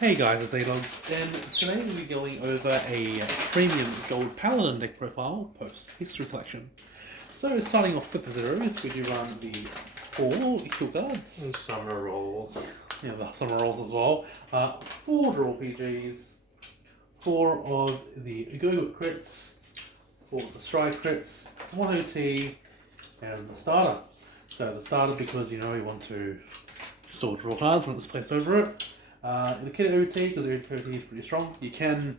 Hey guys, it's Adog, and today we'll be going over a premium gold Paladin deck profile post history collection. So starting off with the zeros, we do run the 4 heal guards, And summer roll. the summer rolls as well, 4 draw PGs, 4 of the go crits, 4 of the stride crits, 1 OT, and the starter. So the starter because we want to store draw cards when it's placed over it. In the kit OT, because the OT is pretty strong, you can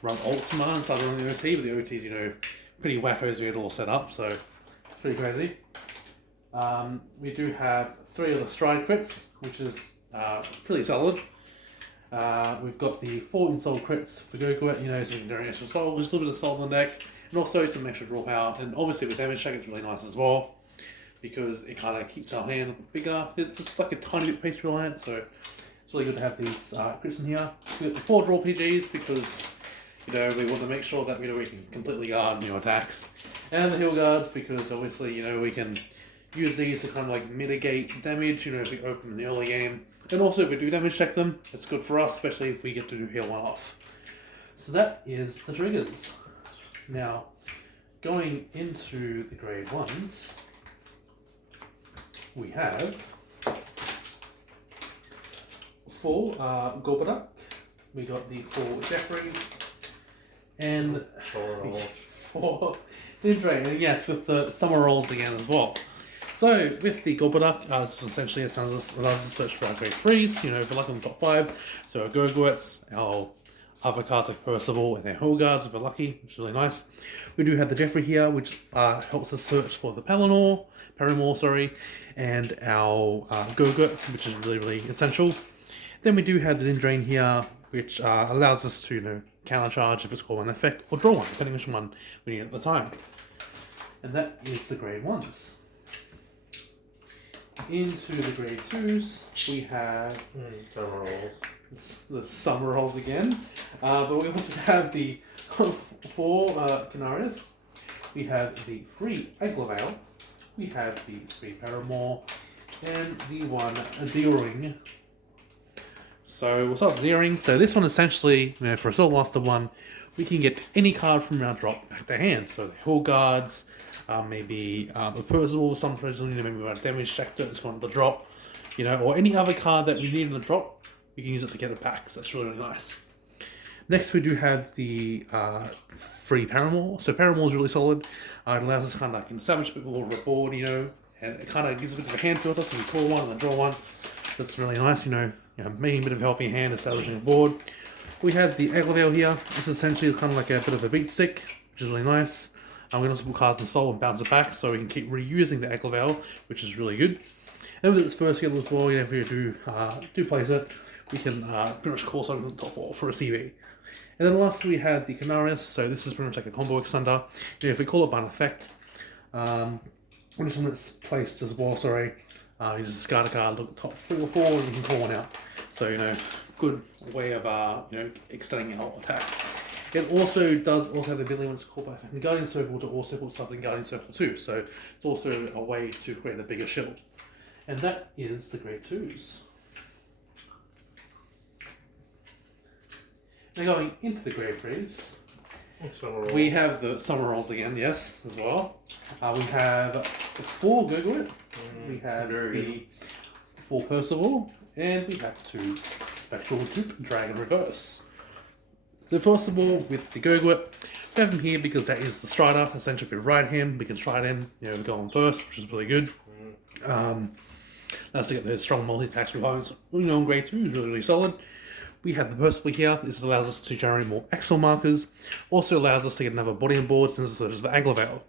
run Ultima and start running the OT, but the OT is, pretty wacko as we had all set up, so it's pretty crazy. We do have 3 of the stride crits, which is pretty solid. We've got the 4 insult crits for Goku, so you can do extra soul, just a little bit of soul on the deck, and also some extra draw power, and obviously with damage check it's really nice as well, because it kind of keeps our hand a bit bigger. It's just like a tiny bit pace reliant, so it's really good to have these crits in here. We've got the 4 draw PGs because we want to make sure that we can completely guard attacks, and the heal guards because obviously we can use these to kind of like mitigate damage if we open in the early game, and also if we do damage check them, it's good for us, especially if we get to do heal one off. So that is the triggers. Now going into the grade 1s, we have 4 Gorbadak, we got the 4 Jeffrey, and 4 Dindrain, and yes, with the summer rolls again as well. So with the Gorbadak, this essentially allows us to search for our grade 3s, if we're lucky in the top 5. So our Gurguets, our other cards like Percival, and our Hillguards if we're lucky, which is really nice. We do have the Jeffrey here, which helps us search for the Paramore, and our Gurgut, which is really, really essential. Then we do have the Dindrain here, which allows us to counter charge if it's called an effect, or draw one, depending on which one we need at the time. And that is the grade 1s. Into the grade 2s, we have Summer rolls. the summer rolls again, but we also have the 4 Canarius, we have the 3 Aglavale, we have the 3 Paramore, and the 1 Deering. So we'll start with the earring. So this one essentially, for Assault Master 1, we can get any card from our drop back to hand. So the Hill Guards, maybe a Percival, some person, maybe we want a damage check that's going to the drop, or any other card that we need in the drop, we can use it to get it back. So that's really, really nice. Next we do have the 3 Paramore. So Paramore is really solid. It allows us kind of like salvage people over a board, and it kind of gives a bit of a hand filter, so we call one and then draw one. That's really nice, making a bit of a healthy hand, establishing a board. We have the Aglavale here. This is essentially kind of like a bit of a beat stick, which is really nice. We can also put cards in Soul and bounce it back, so we can keep reusing the Aglavale, which is really good. And with its first skill as well, if we do place it, we can pretty much call something from the top 4 for a CV. And then lastly we have the Canarius, so this is pretty much like a combo extender. If we call it by an effect, when it's placed as well, you just discard a card, look at the top 3 or 4, and you can call one out. So, good way of, extending our attack. It also does have the ability when it's called by effect in Guardian Circle to also put stuff in Guardian Circle too. So it's also a way to create a bigger shield. And that is the grade 2s. Now going into the grade 3s, we have the summer rolls again, yes, as well. We have 4 Gurguit, we have the 4 Percival, and we have 2 Spectral Dupe Dragon Reverse. The first of all, with the Gurguit, we have him here because that is the Strider. Essentially, if we ride him, we can stride him, go on first, which is really good. That's to get the strong multi-attacks components, on grade 2 is really, really solid. We have the Percival here. This allows us to generate more Axel markers. Also allows us to get another body on board since it's the Aglavale.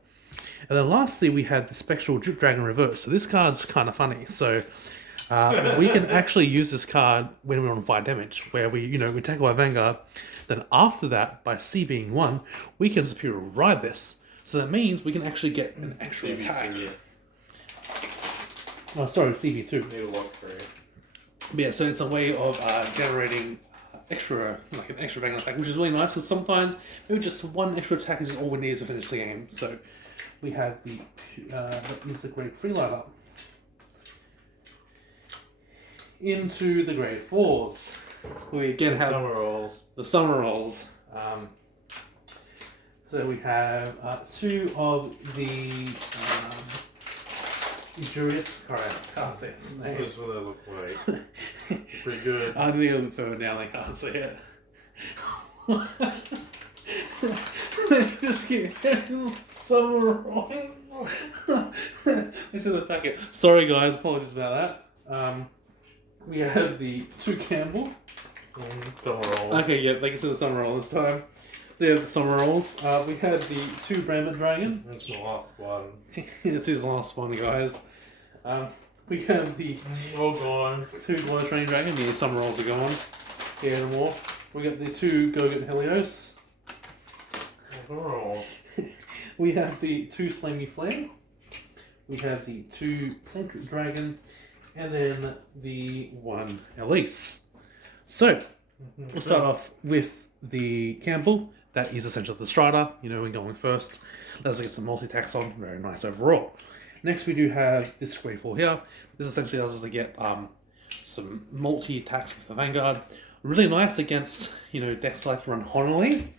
And then lastly, we have the Spectral Drip Dragon Reverse. So this card's kind of funny. So we can actually use this card when we're on 5 damage, where we tackle our Vanguard. Then after that, by C being 1, we can Superior Ride this. So that means we can actually get an extra attack. Oh, sorry, CV2. Need a lock for it. But yeah, so it's a way of generating an extra Vanguard attack, which is really nice, because sometimes maybe just one extra attack is all we need to finish the game. So we have that is the grade 3 lineup. Into the grade 4s. we again have Summer rolls. the summer rolls. So we have two of the Julius. Alright, can't see its name. This is what they look like. Pretty good. I need to go a bit further down, they can't see it. Just keep summer rolls. This is the packet. Sorry guys, apologies about that. We have the two Campbell. Summer rolls. Okay, yeah, they can see the summer roll this time. They have the summer rolls. We have the two Branded Dragon. That's my last one. This is the last one, guys. We have the All gone. two Water Train Dragon. The summer rolls are gone. Here no more. We got the two Go-Get Helios. Summer rolls. We have the two Slammy Flare. We have the two Planetary Dragon. And then the one Elise. So, we'll start off with the Campbell. That is essentially the Strider, you know, when going first. Let's get some multi-attacks on, very nice overall. Next we do have this Grade 4 here. This essentially allows us to get some multi-attacks with the Vanguard. Really nice against, you know, decks like to run Honolly.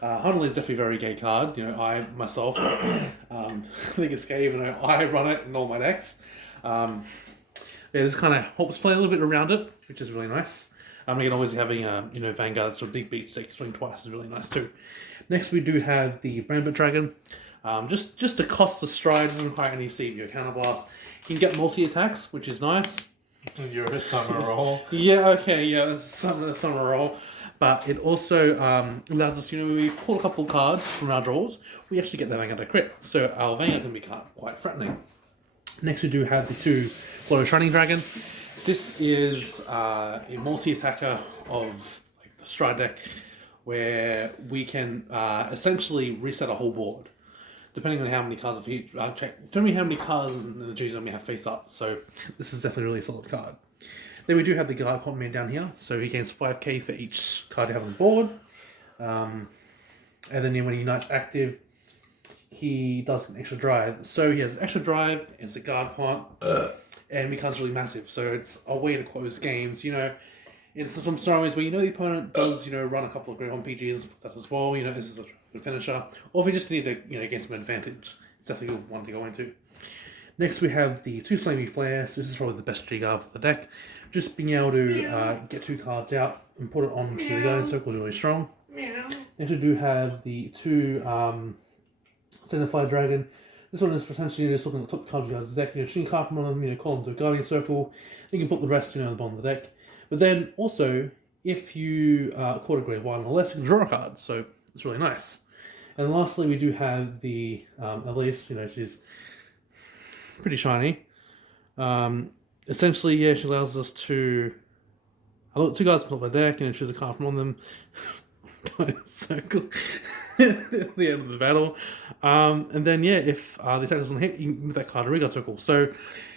Honolly is definitely a very gay card. You know, I myself think it's gay even though I run it in all my decks. Yeah, this kind of helps play a little bit around it, which is really nice. Again, always having you know, Vanguard, so big beats take swing twice is really nice too. Next we do have the Brambit Dragon. Just to cost the stride, doesn't require any CBO counterblast. You can get multi-attacks, which is nice. You're a summer roll. Yeah, okay, yeah, that's summer roll. But it also allows us, you know, we pull a couple cards from our draws, we actually get the Vanguard crit. So our Vanguard can be quite threatening. Next we do have the two Glow Shining Dragon. This is a multi-attacker of like the Stride deck where we can essentially reset a whole board. Depending on how many cards depending on how many cards in the G zone we have face up. So this is definitely a really solid card. Then we do have the Guard Man down here. So he gains 5k for each card you have on the board. And then when he unites active, he does an extra drive. So he has extra drive as a Guard Quant. And becomes really massive, so it's a way to close games. You know, in some scenarios where you know the opponent does, you know, run a couple of great on PGs that as well. You know, this is a good finisher, or if you just need to, you know, get some advantage, it's definitely a good one to go into. Next, we have the two Slammy Flares. This is probably the best trigger for the deck. Just being able to get two cards out and put it onto the guiding circle is really strong. Next, we do have the two Signified Dragon. This one is potentially just looking at the top card of your deck. You know, shooting a card from one of them, you know, call them to a guarding circle. You can put the rest, you know, on the bottom of the deck. But then also, if you caught a grade 1 or less, you can draw a card. So it's really nice. And lastly, we do have the Elise. You know, she's pretty shiny. Essentially, yeah, she allows us to look two guys from the deck, and choose a card from one of them. Circle at the end of the battle, and then yeah, if the attack doesn't hit, you can move that card to Vanguard circle. So,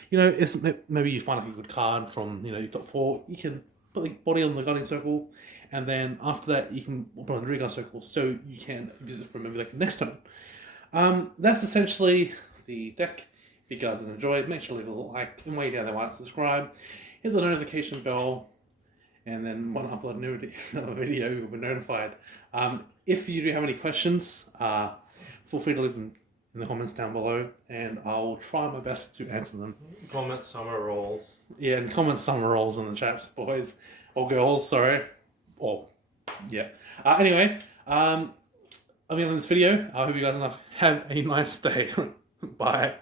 you know, if maybe you find like a good card from, you know, your top 4, you can put the body on the guarding circle, and then after that you can put on the Vanguard circle, so you can use it for maybe like the next turn. That's essentially the deck. If you guys have enjoyed, make sure to leave a like, and way down there, like, subscribe, hit the notification bell. And then when I upload another video, you'll be notified. If you do have any questions, feel free to leave them in the comments down below, and I'll try my best to answer them. Comment summer rolls. Yeah, and comment summer rolls in the chat, boys. Or girls, sorry. Or, yeah. Anyway, I'm the end of this video. I hope you guys have a nice day. Bye.